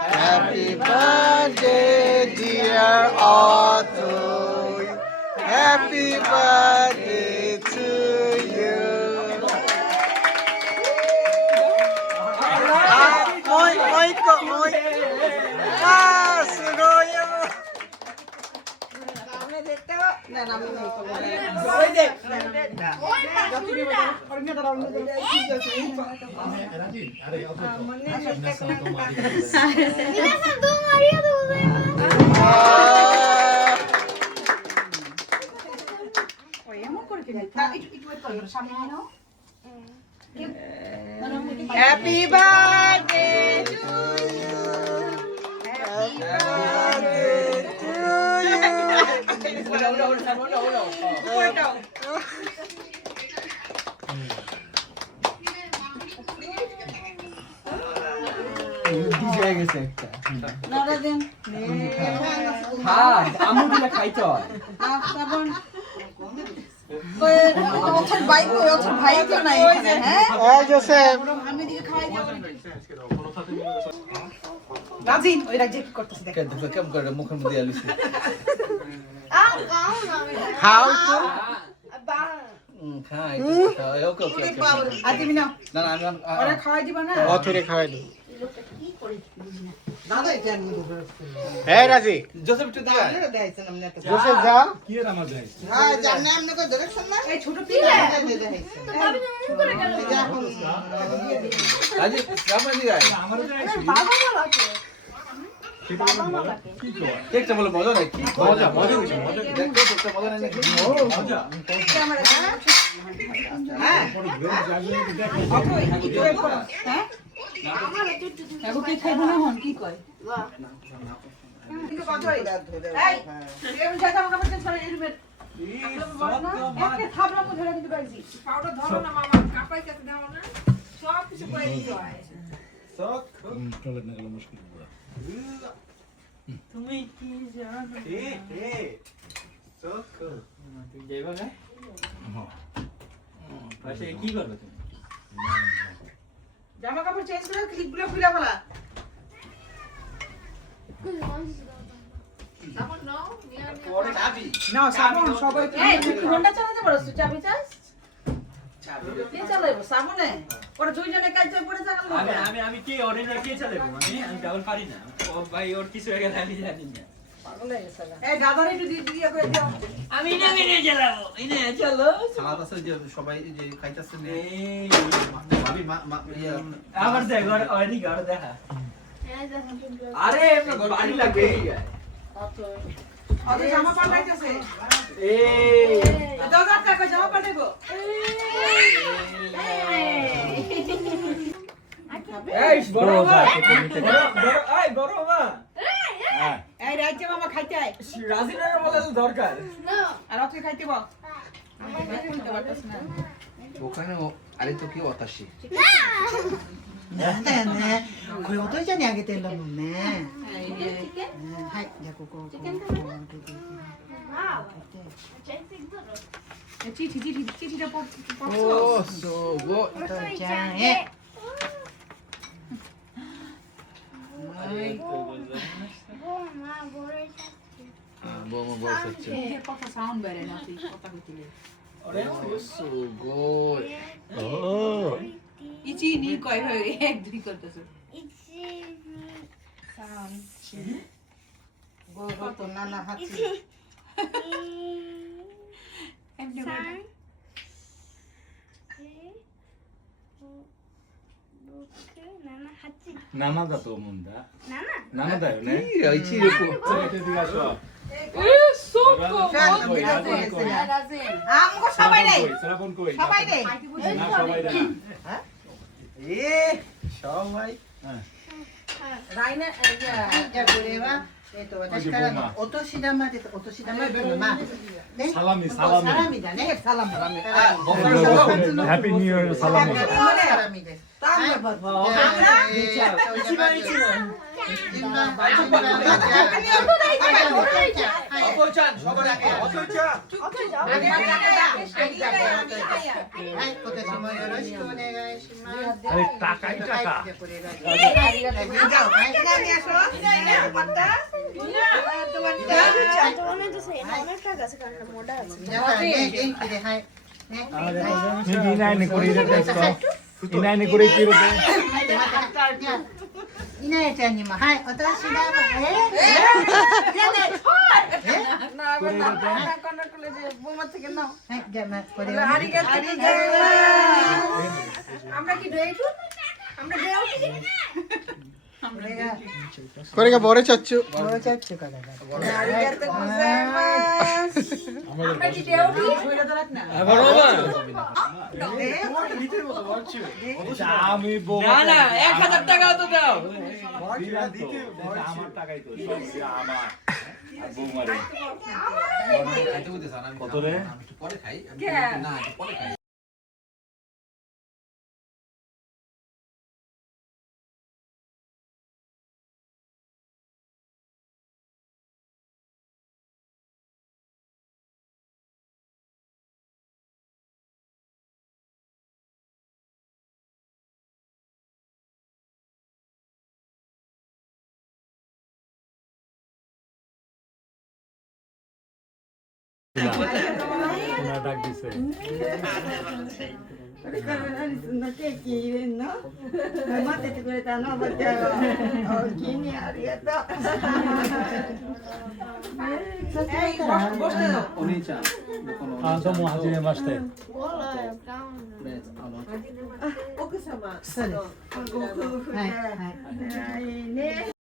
Happy birthday, dear Otto. Happy birthday to you. Oi. Sugoyo. Happy birthday to you. Happy birthday to Rajin ওই রাজ্যে কি করতেছে দেখ কেমন করে মুখের মধ্যে আলিছে খাও তো খাই ওকে আদিবি না না আমি ওরে খাওয়াই দিবা না অথরে খাওয়াই দি হ্যাঁ রাজি জোসেফ একটু দিয়া জোসেফ যা এই ছোট পিলা রাজি রামা দিয়া কেকটা বলে মজা নাই কি মজা দেখো কেকটা মজা নাই নাকি মজা হ্যাঁ এখন কি খাইবো না হন কি কয় কিন্তু বাজই এই এম জায়গা আমাকে বলতে ছড়ে এরবে একে থাবলা মু ধরে দিতে পারছি পাউডার ধরো না মামা কাপাই কাছে দাও না সব কিছু করে দিতে হয় সব টয়লেট না গেলে মুশকিল হবে তুমি কি জানো সব তুই যাইবা না পাশে কি করবে তুমি জামা কাপড় চেঞ্জ করে ক্লিপগুলো খুলে ফেলা পরে চাবি না সাবন সবাই এই তুই হোন্ডা চালাতে পারছ তুই চাবি চাস চাবি কে চালাইবো সামনে ওরা দুইজনে কাজ করে চালাবো আমি কে অর্ডিনারি কে চালাবো আমি ডাবল পারি না ও ভাই ওর কিছু হয়ে গেলে আমি জানি না পাগল হয়ে গেছে এই দাদারে একটু দিয়ে করে দাও আমি না চালাবো ইনে চলো সালাদ আছে যে সবাই যে খাইতাছে নে এই ভাবি আবার দেখ ওইনি গাড় দেখা আরে বাড়ি লাগবে আরে জামা পাল্টাইতেছে এই দাদা কাকা জামা পাল্টাইবো এই বড় মা এই বড় মা এই রাজ্যে মামা খাইতে আয় রাজিনের বলে তো দরকার আর অত খাইতে বল আমি বলতে পারতাছ না ওখানে আরে তো কি অতাশিこれお父ちゃんにあげてんだもんね。はい、じゃあここ。চিঠিটা ও পড়ছো সো গো お父ちゃんへ。 বৌমা বয়স হচ্ছে কথা সাউন্ড বেরে না তুই কথা কইতিলে সো গো ইচি নি কয় হই এক দুই করতেছゴーゴーと7、8。 এমনি7だと思うんだ7だよねいいよ一力連れてってください আমগো সবাই নেই সালাবন কই সবাই নেই না সবাই না সবাই রাইনা じゃあこれは私からのお年玉でお年玉分のまあね。サラミサラミだね。サラミ。ハッピーニューイヤーサラミサラミです。 তাহলে বাবা আমরা一番一番一番はい、今年もよろしくお願いします。あれ高い高。はい、これが。皆さんね、元気で、はい。ね。右いないねこれ入れた人。いないねこれ入れて。待って待って。じゃあ、いなやちゃんにも、はい、お年玉。はい、じゃあ、まあ、これをね。これがボレチャッチュ。もうちょっとからだ。আমি বউ না না 1000 টাকাও তো দাও আমার টাকাই তো সব আমার আর বউ মারে কত রে পরে খাই না পরে খাই ওনার ডাক দিছেお兄ちゃんあどうもはじめましてそうです。はい、はい。